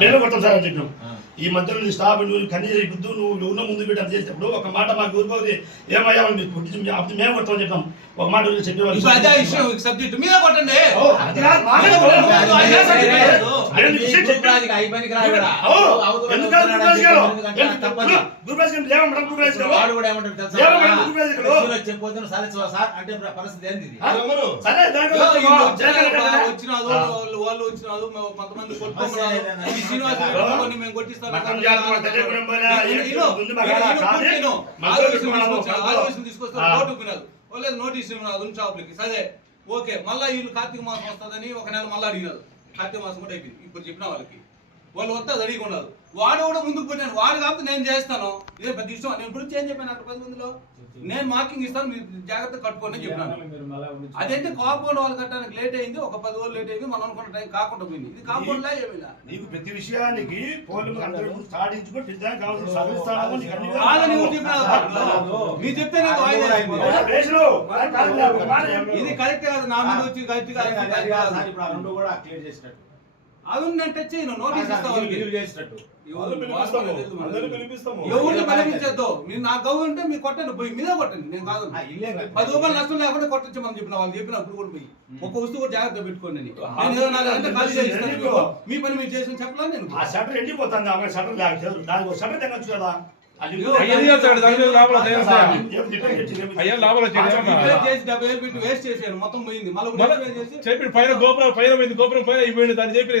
మేమే కొడతాం సార్ అని చెప్పినాం. ఈ మధ్యలో నీ స్టాప్ నువ్వు కన్నీ చేయొద్దు నువ్వు ఉన్న ముందు పెట్టి అది చేసేటప్పుడు ఒక మాట మాకు ఊరుకోది ఏమయ్యా మీరు పుట్టించి అప్పుడు మేము కొడతాం చెప్పాం ఒక మాట చెప్పేవాళ్ళు. సబ్జెక్ట్ కొట్టండి. లేదు. వీళ్ళు వచ్చినారు, కొంతమంది. పెట్టుకొని మేము ఒప్పినారు. వాళ్ళు నోటీస్ షాపులకి సరే ఓకే. మళ్ళా వీళ్ళు కార్తీక మాసం వస్తుందని ఒక నెల మళ్ళీ అడిగినారు. కార్తీక మాసం కూడా అయిపోయింది. ఇప్పుడు చెప్పిన వాళ్ళకి. వాళ్ళు వస్తే అది అడిగి ఉన్నారు వాడు కూడా ముందుకు పోయినాను వాడు కాబట్టి నేను చేస్తాను ఇదే పెద్ద ఇష్టం నేను ఇప్పుడు ఏం చెప్పాను అక్కడ పది మందిలో నేను మార్కింగ్ ఇస్తాను మీరు జాగ్రత్త కట్టుకోండి అని చెప్పినాను అదేంటి కాంపౌండ్ వాళ్ళు కట్టడానికి లేట్ అయింది ఒక పది రోజులు లేట్ అయింది మనం అనుకున్న టైం కాకుండా పోయింది ఇది కాంపౌండ్ లా ఏమైనా నీకు ప్రతి విషయానికి నీకు? మీరు చెప్తే చెప్పు. ఇది కరెక్ట్ కాదు నా మీద వచ్చి కరెక్ట్ కాదు అది చేయను నోటీస్. ఎవరిని బలమించద్దు మీరు నా గౌరవం ఉంటే మీరు కొట్టండి పోయి మీదే కొట్టండి. నేను కాదు. పది రూపాయలు నష్టం లేకుండా కొట్టచ్చమని చెప్పిన వాళ్ళు చెప్పినప్పుడు కూడా పోయి. ఒక్క వస్తువు కూడా జాగ్రత్త పెట్టుకోండి నేను. మీ పని మీరు చేసిన చెప్పలా నేను. ఆ షటర్ ఎండిపోతుంది షటర్ ఒక షటర్ తెగచ్చు కదా. చెప్పి పైన గోపురం పైన గోపురం పైన అయిపోయింది దాన్ని చెప్పి